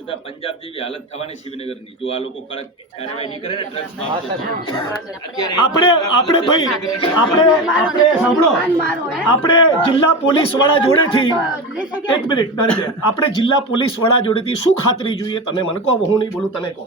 બધા પંજાબ જેવી હાલત થવાની શિવનગરની જો આ લોકો કડક કાર્યવાહી નહીં કરે ને ડ્રગ્સ આપણે આપણે ભાઈ આપણે આપણે સાંભળો. આપણે જિલ્લા પોલીસ વડા જોડેથી એક મિનિટ આપણે જિલ્લા પોલીસ વડા જોડેથી શું ખાતરી જોઈએ? તમે મને કહો હું નહીં બોલું તમે કહો.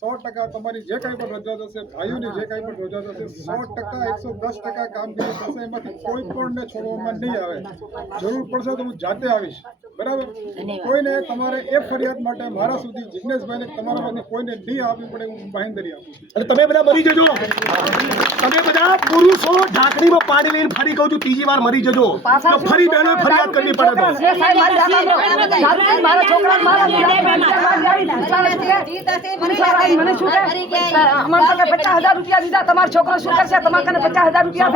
સો ટકા તમારી જે કાંઈ પણ રજા થશે ભાઈઓની જે કાંઈ પણ રજા થશે સો ટકા, એકસો દસ ટકા કામગીરી થશે, એમાંથી કોઈ પણને છોડવામાં નહીં આવે. જરૂર પડશે તો હું જાતે આવીશ. બરાબર? કોઈને તમારે એ ફરિયાદ માટે મારા સુધી જિજ્ઞેશભાઈને માટે કોઈને નહીં આપવી પડે હું બાંહેધરી આપું અને તમે બધા મરી જજો. તમે બધા પુરુષો ઢાંકણીમાં પાણી લઈને ફરી કહું છું ત્રીજી વાર મરી જજો. તો ફરી બહેનો ફરિયાદ કરવી પડે તો. તમારો છોકરા શું કરશે? તમારા કને પચાસ હજાર રૂપિયા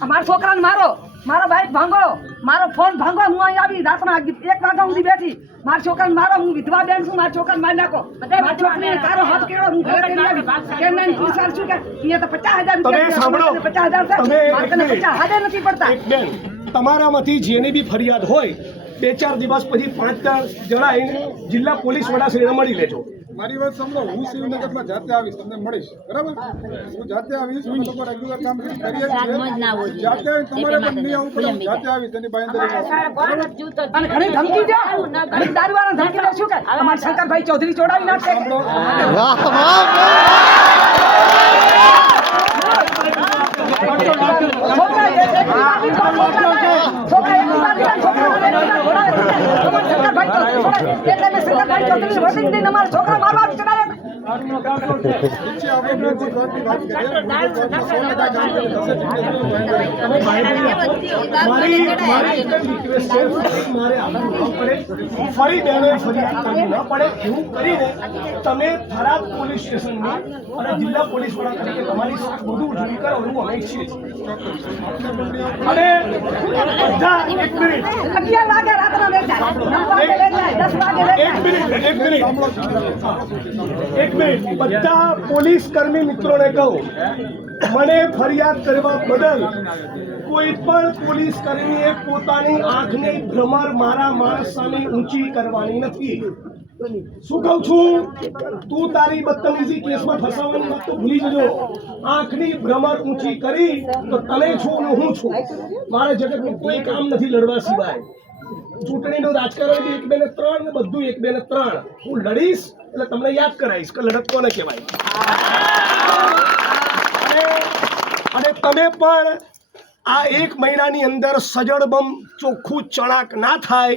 અમારા છોકરાને મારો. મારો ભાઈ ભાંગો મારો ફોન ભાંગો હું અહીં આવી રાતના એક વાગ્યા સુધી બેઠી. મારા છોકરાને મારો હું વિધવા બેન છું મારા છોકરાને મારી નાખો. મારા છોકરીને તારો હાથ કેળો હું ઘરે કરી આવી કેમ નહીં પૂછાર શું કે? અહીંયા તો પચાસ હજાર રૂપિયા પચાસ હજાર છે. પચાસ હજાર નથી પડતા. બેન તમારામાંથી જેની બી ફરિયાદ હોય બે ચાર દિવસ પછી પાંચ ચાર જણા જિલ્લા પોલીસ વડા શ્રીને મળી લેજો. મારી વાત સાંભળો હું શિવનગરમાં જાતે આવીશ તમને મળીશ બરાબર? હું જાતે આવીશ હું લોકો રેગ્યુલર કામ કરીએ છીએ. જાતે તમારે પણ નહીં આવું પડે જાતે આવીશ એની બાંયધરી આપીશ. અને ઘણી ધમકી દે? ઘણી દારૂવાળા ધમકી દે? શું કે અમારા શંકરભાઈ ચૌધરી ચોડાવી નાખશે ચૌધરી. એટલે મેં શંકરભાઈ ચૌધરીને વસી દઈને અમારા છોકરા મારી મારી એક છે મારે પડે ફરી બહેનોએ તમે થરાદ પોલીસ સ્ટેશનમાં અને જિલ્લા પોલીસ વડા તરીકે તમારી વધુ ઉજવણી કરો એવું અમે ઈચ્છીએ અને બધા એક મિનિટ એક મિનિટ એક મિનિટ. બધા પોલીસ કર્મી મિત્રોને કહું, મને ફરિયાદ કરવા બદલ કોઈ પણ પોલીસ કર્મીએ પોતાની આંખની ભ્રમર મારા માણસ સામે ઊંચી કરવાની નથી. શું કહું છું? તું તારી બદતમીજી કેસમાં ફસાવાની વાત તો ભૂલી જજો. આંખની ભ્રમર ઊંચી કરી તો તને છું હું છું. મારે જગતનું કોઈ કામ નથી લડવા સિવાય. ચૂંટણીનું રાજકારણ બી એક, બે ને ત્રણ ને બધું એક, બે ને ત્રણ. હું લડીશ એટલે તમને યાદ કરાવીશ કે લડત કોને કહેવાય. અને- અને તમે પણ આ એક મહિનાની અંદર સજળબમ ચોખ્ખું ચણાક ના થાય.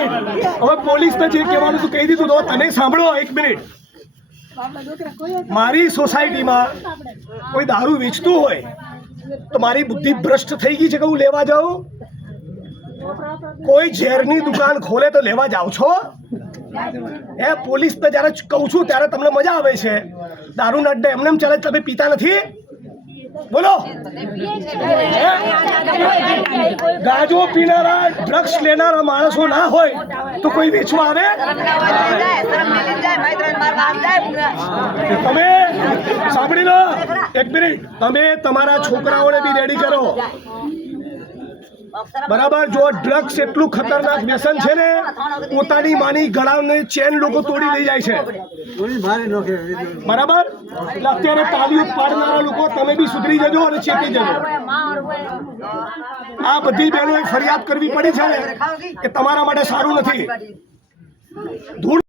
હવે પોલીસને જે કહેવાનું કહી દીધું. તો તમે સાંભળો, એક મિનિટ. મારી સોસાયટીમાં કોઈ દારૂ વેચતું હોય, તો મારી બુદ્ધિ ભ્રષ્ટ થઈ ગઈ છે કે હું લેવા જાઉં? કોઈ ઝેરની દુકાન ખોલે તો લેવા જાઓ છો? એ પોલીસ ને જ્યારે કહું છું, ત્યારે તમને મજા આવે છે. દારૂ અડ્ડે એમને એમ ચાલે તમે પીતા નથી? બોલો. ગાજો પીનારા ડ્રગ્સ લેનારા માણસો ના હોય તો કોઈ વેચવા આવે? તમે સાંભળી લો. એક મિનિટ. તમે તમારા છોકરાઓને બી રેડી કરો. બરાબર, જો ડ્રગ્સ એટલું ખતરનાક વ્યસન છે ને, પોતાની માની ગળાને ચેન લોકો તોડી લઈ જાય છે. બરાબર? અત્યારે તાલીઓ પાડનારા લોકો, તમે બી સુધરી જજો અને ચેતી જજો. આ બધી બહેનોએ ફરિયાદ કરવી પડી છે ને, કે તમારા માટે સારું નથી. ધૂળ